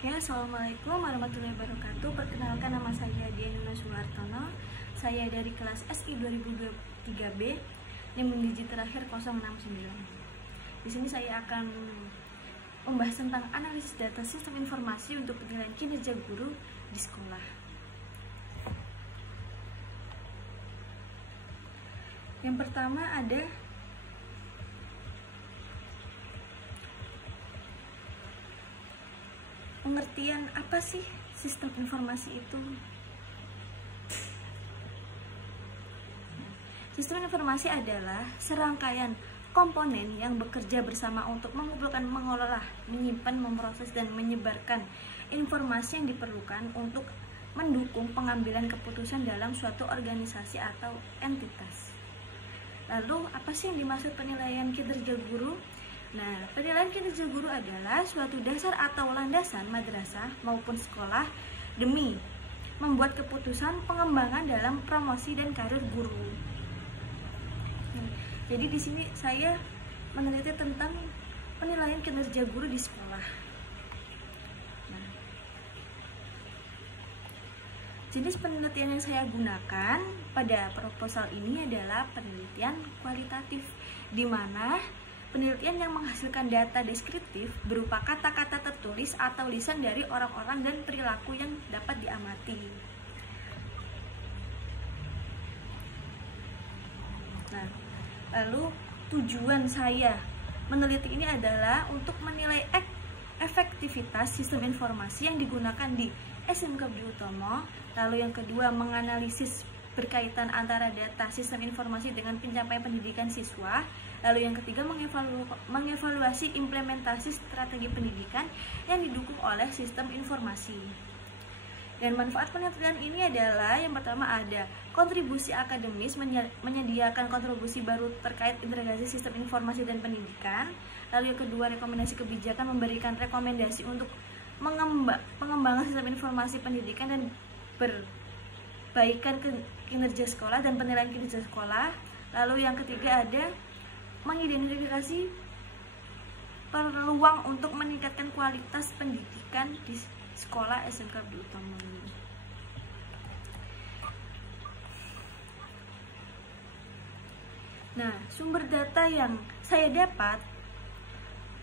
Ya, Assalamualaikum warahmatullahi wabarakatuh. Perkenalkan, nama saya Dianuna Suhartono. Saya dari kelas SI 2023B, NIM digit terakhir 069. Di sini saya akan membahas tentang analisis data sistem informasi untuk penilaian kinerja guru di sekolah. Yang pertama ada pengertian apa sih sistem informasi itu. Sistem informasi adalah serangkaian komponen yang bekerja bersama untuk mengumpulkan, mengolah, menyimpan, memproses, dan menyebarkan informasi yang diperlukan untuk mendukung pengambilan keputusan dalam suatu organisasi atau entitas. Lalu, apa sih yang dimaksud penilaian kinerja guru? Nah, penilaian kinerja guru adalah suatu dasar atau landasan madrasah maupun sekolah demi membuat keputusan pengembangan dalam promosi dan karir guru. Jadi di sini saya meneliti tentang penilaian kinerja guru di sekolah. Nah, jenis penelitian yang saya gunakan pada proposal ini adalah penelitian kualitatif, di mana penelitian yang menghasilkan data deskriptif berupa kata-kata tertulis atau lisan dari orang-orang dan perilaku yang dapat diamati. Nah, lalu tujuan saya meneliti ini adalah untuk menilai efektivitas sistem informasi yang digunakan di SMK Budi Utomo. Lalu yang kedua, menganalisis berkaitan antara data sistem informasi dengan pencapaian pendidikan siswa. Lalu yang ketiga, mengevaluasi implementasi strategi pendidikan yang didukung oleh sistem informasi. Dan manfaat penelitian ini adalah yang pertama ada kontribusi akademis, menyediakan kontribusi baru terkait integrasi sistem informasi dan pendidikan. Lalu yang kedua, rekomendasi kebijakan, memberikan rekomendasi untuk pengembangan sistem informasi pendidikan dan perbaikan kinerja sekolah dan penilaian kinerja sekolah. Lalu yang ketiga ada mengidentifikasi peluang untuk meningkatkan kualitas pendidikan di sekolah SMK Budi Utomo ini. Nah, sumber data yang saya dapat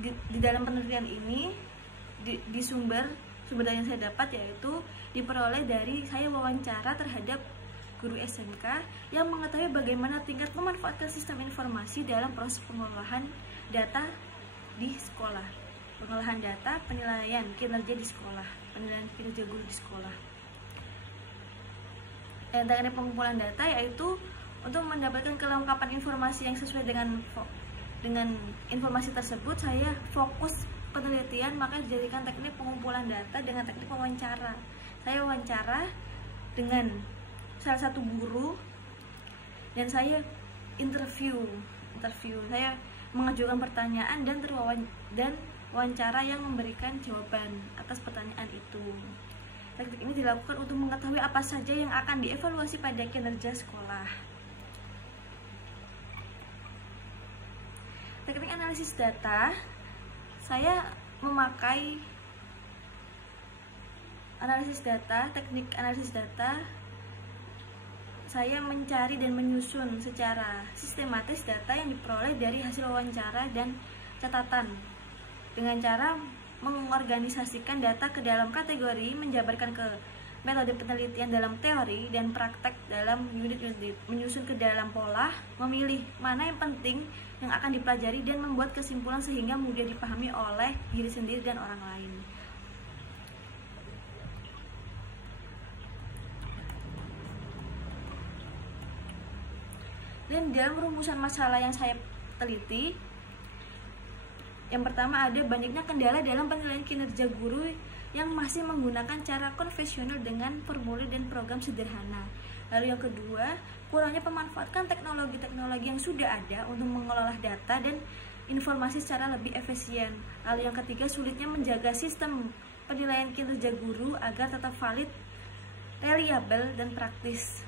di dalam penelitian ini, di sumber data yang saya dapat yaitu diperoleh dari saya wawancara terhadap guru SMK yang mengetahui bagaimana tingkat memanfaatkan sistem informasi dalam proses pengolahan data di sekolah. Pengolahan data, penilaian kinerja di sekolah, penilaian kinerja guru di sekolah. Dan teknik pengumpulan data yaitu untuk mendapatkan kelengkapan informasi yang sesuai dengan informasi tersebut, saya fokus penelitian, maka dijadikan teknik pengumpulan data dengan teknik wawancara. Saya wawancara dengan salah satu guru dan saya interview. Saya mengajukan pertanyaan dan wawancara yang memberikan jawaban atas pertanyaan itu. Teknik ini dilakukan untuk mengetahui apa saja yang akan dievaluasi pada kinerja sekolah. Teknik analisis data, saya memakai teknik analisis data. Saya mencari dan menyusun secara sistematis data yang diperoleh dari hasil wawancara dan catatan dengan cara mengorganisasikan data ke dalam kategori, menjabarkan ke metode penelitian dalam teori dan praktek dalam unit-unit, menyusun ke dalam pola, memilih mana yang penting yang akan dipelajari dan membuat kesimpulan sehingga mudah dipahami oleh diri sendiri dan orang lain. Dan dalam rumusan masalah yang saya teliti, yang pertama ada banyaknya kendala dalam penilaian kinerja guru yang masih menggunakan cara konvensional dengan formulir dan program sederhana. Lalu yang kedua, kurangnya pemanfaatkan teknologi-teknologi yang sudah ada untuk mengelola data dan informasi secara lebih efisien. Lalu yang ketiga, sulitnya menjaga sistem penilaian kinerja guru agar tetap valid, reliable, dan praktis.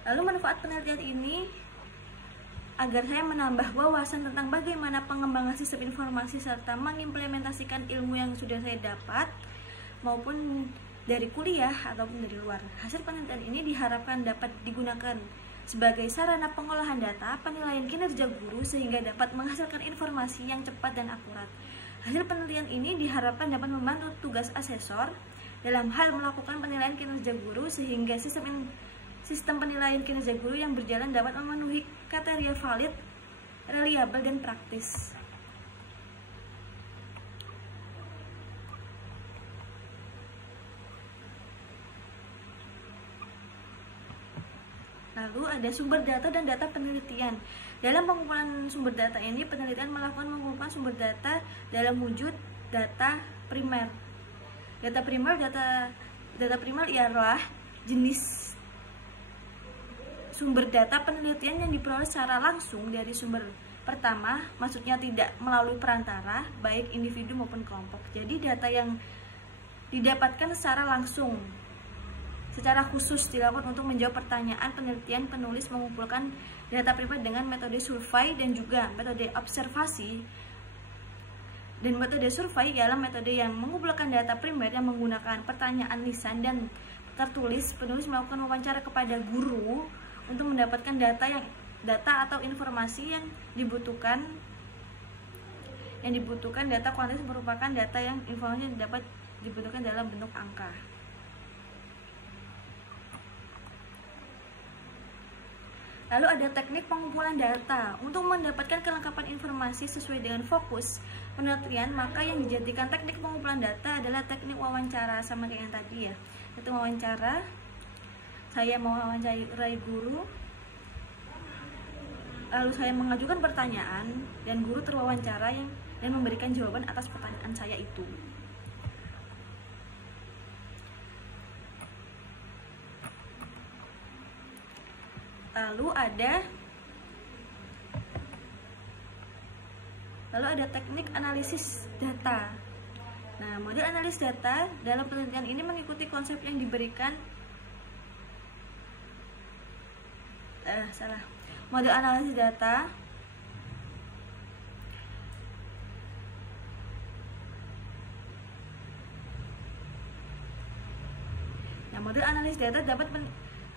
Lalu manfaat penelitian ini agar saya menambah wawasan tentang bagaimana pengembangan sistem informasi serta mengimplementasikan ilmu yang sudah saya dapat maupun dari kuliah ataupun dari luar. Hasil penelitian ini diharapkan dapat digunakan sebagai sarana pengolahan data, penilaian kinerja guru sehingga dapat menghasilkan informasi yang cepat dan akurat. Hasil penelitian ini diharapkan dapat membantu tugas asesor dalam hal melakukan penilaian kinerja guru sehingga sistem penilaian kinerja guru yang berjalan dapat memenuhi kriteria valid, reliable, dan praktis. Lalu ada sumber data dan data penelitian. Dalam pengumpulan sumber data ini, penelitian melakukan pengumpulan sumber data dalam wujud data primer. Data primer ialah jenis sumber data penelitian yang diperoleh secara langsung dari sumber pertama, maksudnya tidak melalui perantara, baik individu maupun kelompok. Jadi data yang didapatkan secara langsung, secara khusus dilakukan untuk menjawab pertanyaan penelitian. Penulis mengumpulkan data primer dengan metode survei dan juga metode observasi. Dan metode survei ialah metode yang mengumpulkan data primer yang menggunakan pertanyaan lisan dan tertulis. Penulis melakukan wawancara kepada guru untuk mendapatkan data atau informasi yang dibutuhkan. Data kuantitas merupakan data yang informasi yang dapat dibutuhkan dalam bentuk angka. Lalu ada teknik pengumpulan data. Untuk mendapatkan kelengkapan informasi sesuai dengan fokus penelitian, maka yang dijadikan teknik pengumpulan data adalah teknik wawancara, sama kayak yang tadi ya. Itu wawancara, saya mau wawancarai guru, lalu saya mengajukan pertanyaan dan guru terwawancara dan memberikan jawaban atas pertanyaan saya itu. Lalu ada teknik analisis data. Nah, model analisis data dalam penelitian ini mengikuti konsep yang diberikan model analisis data model analisis data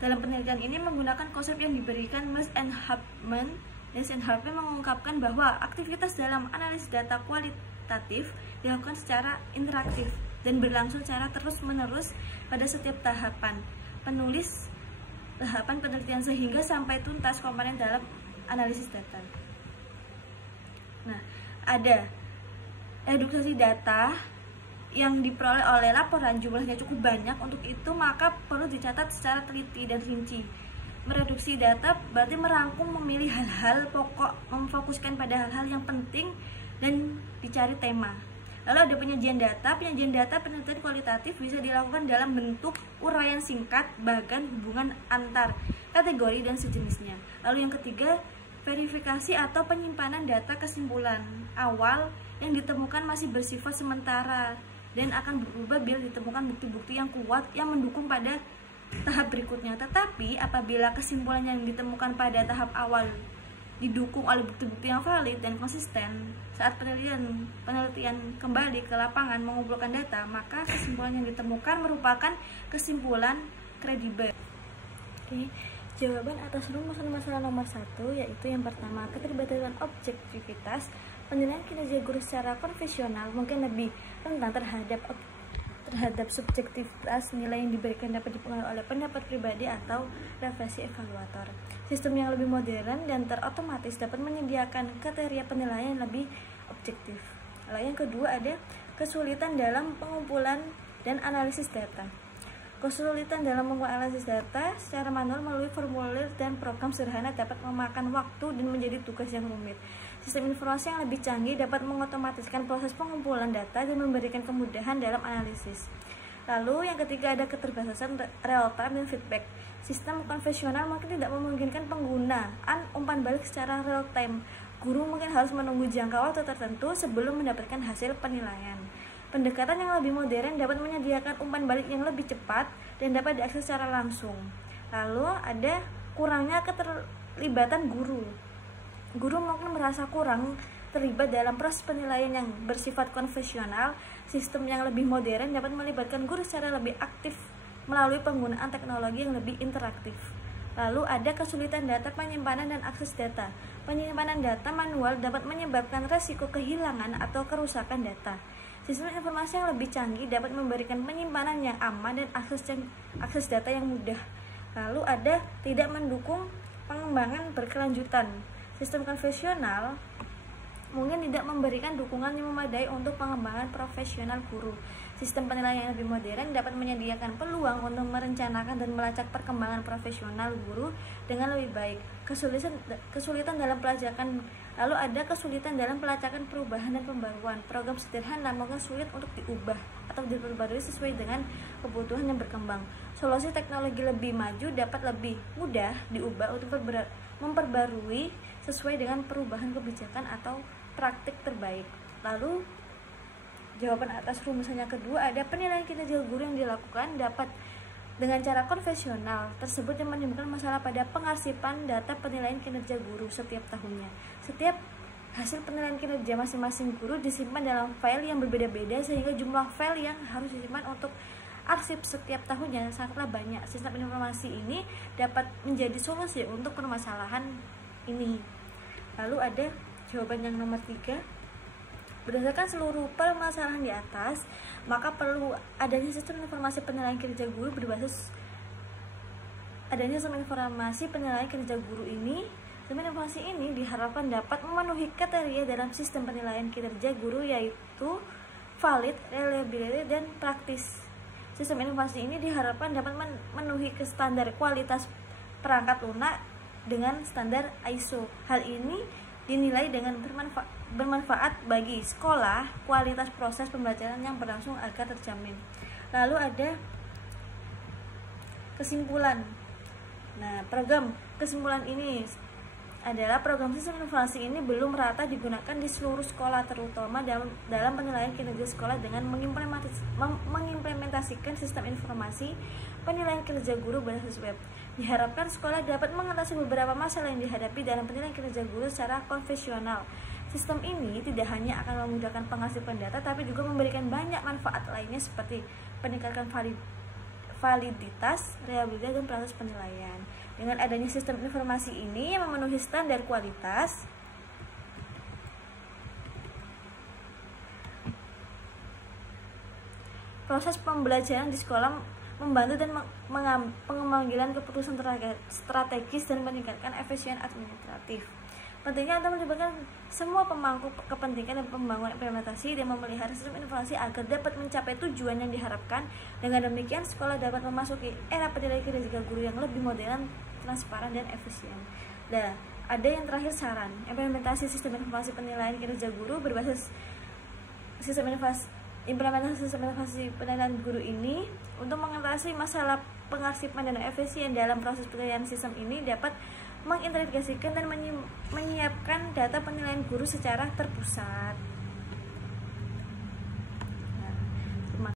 dalam penelitian ini menggunakan konsep yang diberikan Max and Huffman. Mengungkapkan bahwa aktivitas dalam analisis data kualitatif dilakukan secara interaktif dan berlangsung secara terus-menerus pada setiap tahapan penelitian sehingga sampai tuntas komponen dalam analisis data. Nah, ada edukasi data yang diperoleh oleh laporan jumlahnya cukup banyak. Untuk itu maka perlu dicatat secara teliti dan rinci. Mereduksi data berarti merangkum, memilih hal-hal pokok, memfokuskan pada hal-hal yang penting dan dicari tema. Lalu ada penyajian data. Penyajian data penelitian kualitatif bisa dilakukan dalam bentuk uraian singkat, bagan, hubungan antar kategori dan sejenisnya. Lalu yang ketiga, verifikasi atau penyimpanan data. Kesimpulan awal yang ditemukan masih bersifat sementara dan akan berubah bila ditemukan bukti-bukti yang kuat yang mendukung pada tahap berikutnya. Tetapi apabila kesimpulan yang ditemukan pada tahap awal didukung oleh bukti-bukti yang valid dan konsisten, saat penelitian kembali ke lapangan mengumpulkan data, maka kesimpulan yang ditemukan merupakan kesimpulan kredibel. Oke, jawaban atas rumusan masalah nomor 1 yaitu yang pertama, keterbatasan objektivitas. Penilaian kinerja guru secara konvensional mungkin lebih rentan terhadap subjektivitas nilai yang diberikan dapat dipengaruhi oleh pendapat pribadi atau refleksi evaluator. Sistem yang lebih modern dan terotomatis dapat menyediakan kriteria penilaian yang lebih objektif. Lalu yang kedua ada kesulitan dalam pengumpulan dan analisis data. Kesulitan dalam mengumpulkan analisis data secara manual melalui formulir dan program sederhana dapat memakan waktu dan menjadi tugas yang rumit. Sistem informasi yang lebih canggih dapat mengotomatiskan proses pengumpulan data dan memberikan kemudahan dalam analisis. Lalu yang ketiga ada keterbatasan real time dan feedback. Sistem konvensional mungkin tidak memungkinkan penggunaan umpan balik secara real time. Guru mungkin harus menunggu jangka waktu tertentu sebelum mendapatkan hasil penilaian. Pendekatan yang lebih modern dapat menyediakan umpan balik yang lebih cepat dan dapat diakses secara langsung. Lalu ada kurangnya keterlibatan guru. guru mungkin merasa kurang terlibat dalam proses penilaian yang bersifat konvensional. Sistem yang lebih modern dapat melibatkan guru secara lebih aktif melalui penggunaan teknologi yang lebih interaktif. Lalu ada kesulitan data penyimpanan dan akses data. Penyimpanan data manual dapat menyebabkan resiko kehilangan atau kerusakan data. Sistem informasi yang lebih canggih dapat memberikan penyimpanan yang aman dan akses data yang mudah. Lalu ada tidak mendukung pengembangan berkelanjutan. Sistem konvensional mungkin tidak memberikan dukungan yang memadai untuk pengembangan profesional guru. Sistem penilaian yang lebih modern dapat menyediakan peluang untuk merencanakan dan melacak perkembangan profesional guru dengan lebih baik. Kesulitan dalam pelacakan. Lalu ada kesulitan dalam pelacakan perubahan dan pembaruan. Program sederhana mungkin sulit untuk diubah atau diperbarui sesuai dengan kebutuhan yang berkembang. Solusi teknologi lebih maju dapat lebih mudah diubah untuk memperbarui sesuai dengan perubahan kebijakan atau praktik terbaik. Lalu jawaban atas rumusan yang kedua ada penilaian kinerja guru yang dilakukan dapat dengan cara konvensional tersebut yang menimbulkan masalah pada pengarsipan data penilaian kinerja guru setiap tahunnya. Setiap hasil penilaian kinerja masing-masing guru disimpan dalam file yang berbeda-beda sehingga jumlah file yang harus disimpan untuk arsip setiap tahunnya sangatlah banyak. Sistem informasi ini dapat menjadi solusi untuk permasalahan ini. Lalu ada jawaban yang nomor 3. Berdasarkan seluruh permasalahan di atas, maka perlu adanya sistem informasi penilaian kinerja guru berbasis sistem informasi penilaian kinerja guru ini. Sistem informasi ini diharapkan dapat memenuhi kriteria dalam sistem penilaian kinerja guru yaitu valid, reliability, dan praktis. Sistem informasi ini diharapkan dapat memenuhi standar kualitas perangkat lunak dengan standar ISO. Hal ini dinilai dengan bermanfaat bagi sekolah, kualitas proses pembelajaran yang berlangsung agar terjamin. Lalu ada kesimpulan. Nah, kesimpulan ini adalah program sistem informasi ini belum rata digunakan di seluruh sekolah, terutama dalam penilaian kinerja sekolah. Dengan mengimplementasikan sistem informasi penilaian kinerja guru berbasis web, diharapkan sekolah dapat mengatasi beberapa masalah yang dihadapi dalam penilaian kinerja guru secara konvensional. Sistem ini tidak hanya akan memudahkan pengarsipan data, tapi juga memberikan banyak manfaat lainnya seperti peningkatan validitas, reliabilitas, dan proses penilaian. Dengan adanya sistem informasi ini yang memenuhi standar kualitas, proses pembelajaran di sekolah membantu dan pengambilan keputusan strategis dan meningkatkan efisien administratif. Pentingnya untuk melibatkan semua pemangku kepentingan dan pembangun implementasi dan memelihara sistem informasi agar dapat mencapai tujuan yang diharapkan. Dengan demikian, sekolah dapat memasuki era penilaian kinerja guru yang lebih modern, transparan, dan efisien. Dan ada yang terakhir saran, implementasi sistem informasi penilaian kinerja guru berbasis implementasi sistem informasi penilaian guru ini untuk mengatasi masalah pengarsipan dan efisien dalam proses penilaian. Sistem ini dapat mengintegrasikan dan menyiapkan data penilaian guru secara terpusat.